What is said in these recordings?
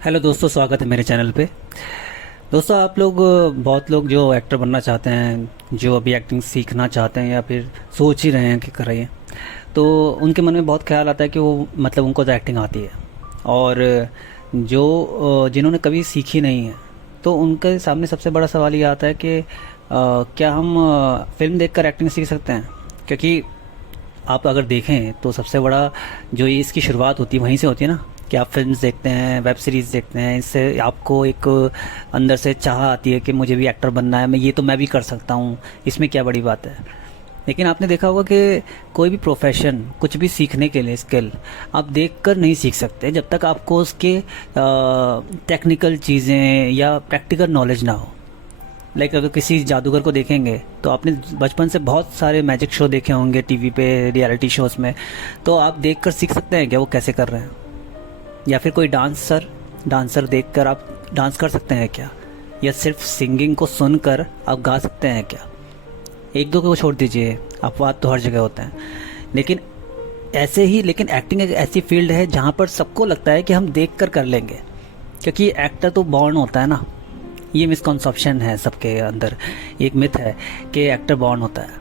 Hello दोस्तों, स्वागत है मेरे चैनल पे। दोस्तों, आप लोग बहुत लोग जो एक्टर बनना चाहते हैं, जो अभी एक्टिंग सीखना चाहते हैं या फिर सोच ही रहे हैं कि कर रही हैं, तो उनके मन में बहुत ख्याल आता है कि वो मतलब उनको तो एक्टिंग आती है। और जो जिन्होंने कभी सीखी नहीं है, तो उनके सामने सबसे बड़ा सवाल ये आता है कि क्या हम फिल्म देखकर एक्टिंग सीख सकते हैं? क्योंकि आप अगर देखें तो सबसे बड़ा जो ये इसकी शुरुआत होती है वहीं से होती है ना, कि आप फिल्म्स देखते हैं, वेब सीरीज़ देखते हैं, इससे आपको एक अंदर से चाह आती है कि मुझे भी एक्टर बनना है, मैं भी कर सकता हूँ, इसमें क्या बड़ी बात है। लेकिन आपने देखा होगा कि कोई भी प्रोफेशन, कुछ भी सीखने के लिए स्किल आप देखकर नहीं सीख सकते जब तक आपको उसके टेक्निकल चीज़ें या प्रैक्टिकल नॉलेज ना हो। लाइक अगर किसी जादूगर को देखेंगे तो आपने बचपन से बहुत सारे मैजिक शो देखे होंगे टीवी पे, रियलिटी शोज़ में, तो आप देखकर सीख सकते हैं क्या वो कैसे कर रहे हैं? या फिर कोई डांसर देखकर आप डांस कर सकते हैं क्या? या सिर्फ सिंगिंग को सुनकर आप गा सकते हैं क्या? एक दो को छोड़ दीजिए, अपवाद तो हर जगह होते हैं। लेकिन एक्टिंग एक ऐसी फील्ड है जहाँ पर सबको लगता है कि हम देख कर लेंगे, क्योंकि एक्टर तो बॉर्न होता है ना। ये मिसकॉन्सेप्शन है सबके अंदर, एक मिथ है कि एक्टर बॉर्न होता है।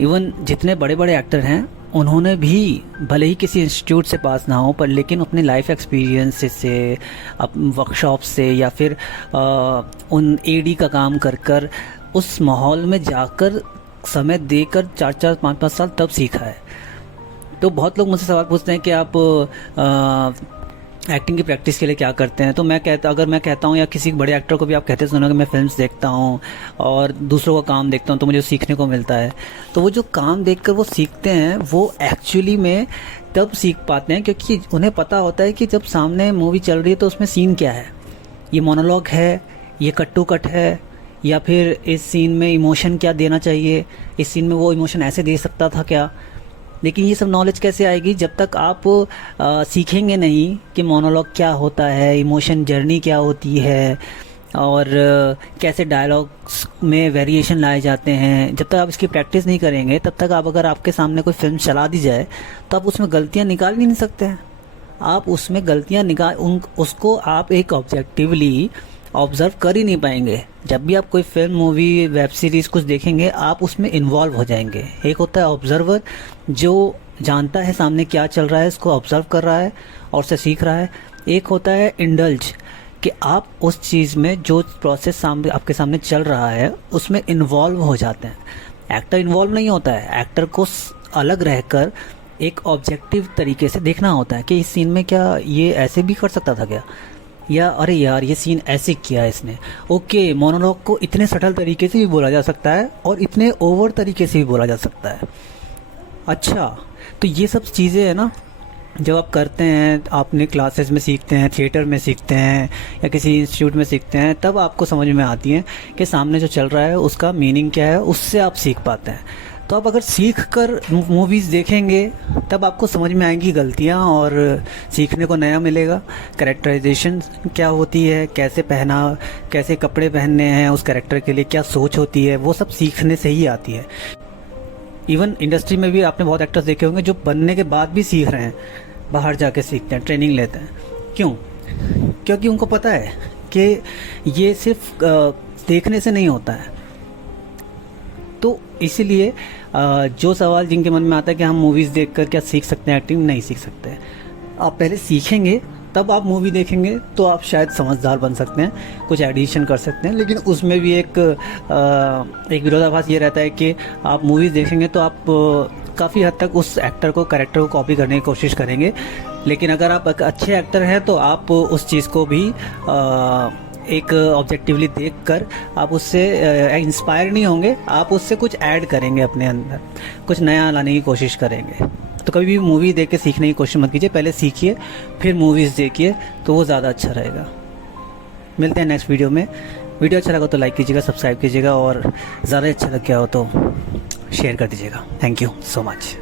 इवन जितने बड़े बड़े एक्टर हैं, उन्होंने भी भले ही किसी इंस्टीट्यूट से पास ना हो, पर लेकिन अपने लाइफ एक्सपीरियंस से, वर्कशॉप से, या फिर उन एडी का काम कर कर उस माहौल में जाकर समय देकर 4-4 5-5 साल तब सीखा है। तो बहुत लोग मुझसे सवाल पूछते हैं कि आप एक्टिंग की प्रैक्टिस के लिए क्या करते हैं? तो अगर मैं कहता हूँ, या किसी बड़े एक्टर को भी आप कहते सुनो कि मैं फिल्म्स देखता हूँ और दूसरों का काम देखता हूँ तो मुझे सीखने को मिलता है, तो वो जो काम देखकर वो सीखते हैं, वो एक्चुअली में तब सीख पाते हैं क्योंकि उन्हें पता होता है कि जब सामने मूवी चल रही है तो उसमें सीन क्या है, ये मोनोलॉग है, ये कट टू कट है, या फिर इस सीन में इमोशन क्या देना चाहिए, इस सीन में वो इमोशन ऐसे दे सकता था क्या। लेकिन ये सब नॉलेज कैसे आएगी जब तक आप सीखेंगे नहीं कि मोनोलॉग क्या होता है, इमोशन जर्नी क्या होती है, और कैसे डायलॉग्स में वेरिएशन लाए जाते हैं। जब तक आप इसकी प्रैक्टिस नहीं करेंगे, तब तक अगर आपके सामने कोई फिल्म चला दी जाए तो आप उसमें गलतियां निकाल ही नहीं सकते हैं। आप उसमें गलतियां उसको आप एक ऑब्जेक्टिवली ऑब्ज़र्व कर ही नहीं पाएंगे। जब भी आप कोई फिल्म, मूवी, वेब सीरीज़ कुछ देखेंगे, आप उसमें इन्वॉल्व हो जाएंगे। एक होता है ऑब्ज़र्वर, जो जानता है सामने क्या चल रहा है, इसको ऑब्ज़र्व कर रहा है और उससे सीख रहा है। एक होता है इंडल्ज, कि आप उस चीज़ में जो प्रोसेस आपके सामने चल रहा है उसमें इन्वॉल्व हो जाते हैं। एक्टर इन्वॉल्व नहीं होता है, एक्टर को अलग रहकर एक ऑब्जेक्टिव तरीके से देखना होता है कि इस सीन में क्या ये ऐसे भी कर सकता था क्या, या अरे यार ये सीन ऐसे किया इसने। ओके, मोनोलॉग को इतने सटल तरीके से भी बोला जा सकता है और इतने ओवर तरीके से भी बोला जा सकता है। अच्छा, तो ये सब चीज़ें हैं ना, जब आप करते हैं, आपने क्लासेस में सीखते हैं, थिएटर में सीखते हैं, या किसी इंस्टीट्यूट में सीखते हैं, तब आपको समझ में आती है कि सामने जो चल रहा है उसका मीनिंग क्या है, उससे आप सीख पाते हैं। तो आप अगर सीख कर मूवीज़ देखेंगे तब आपको समझ में आएंगी गलतियाँ, और सीखने को नया मिलेगा। कैरेक्टराइजेशन क्या होती है, कैसे कपड़े पहनने हैं उस कैरेक्टर के लिए, क्या सोच होती है, वो सब सीखने से ही आती है। इवन इंडस्ट्री में भी आपने बहुत एक्टर्स देखे होंगे जो बनने के बाद भी सीख रहे हैं, बाहर जाके सीखते हैं, ट्रेनिंग लेते हैं। क्यों? क्योंकि उनको पता है कि ये सिर्फ देखने से नहीं होता है। तो इसीलिए जो सवाल जिनके मन में आता है कि हम मूवीज़ देखकर क्या सीख सकते हैं एक्टिंग, नहीं सीख सकते। आप पहले सीखेंगे तब आप मूवी देखेंगे तो आप शायद समझदार बन सकते हैं, कुछ एडिशन कर सकते हैं। लेकिन उसमें भी एक विरोधाभास ये रहता है कि आप मूवीज़ देखेंगे तो आप काफ़ी हद तक उस एक्टर को, कैरेक्टर को कॉपी करने की कोशिश करेंगे। लेकिन अगर आप एक अच्छे एक्टर हैं तो आप उस चीज़ को भी एक ऑब्जेक्टिवली देखकर आप उससे इंस्पायर नहीं होंगे, आप उससे कुछ ऐड करेंगे, अपने अंदर कुछ नया लाने की कोशिश करेंगे। तो कभी भी मूवी देख के सीखने की कोशिश मत कीजिए, पहले सीखिए फिर मूवीज़ देखिए, तो वो ज़्यादा अच्छा रहेगा। मिलते हैं नेक्स्ट वीडियो में। वीडियो अच्छा लगा तो लाइक कीजिएगा, सब्सक्राइब कीजिएगा, और ज़्यादा अच्छा लग गया हो तो शेयर कर दीजिएगा। Thank you so much.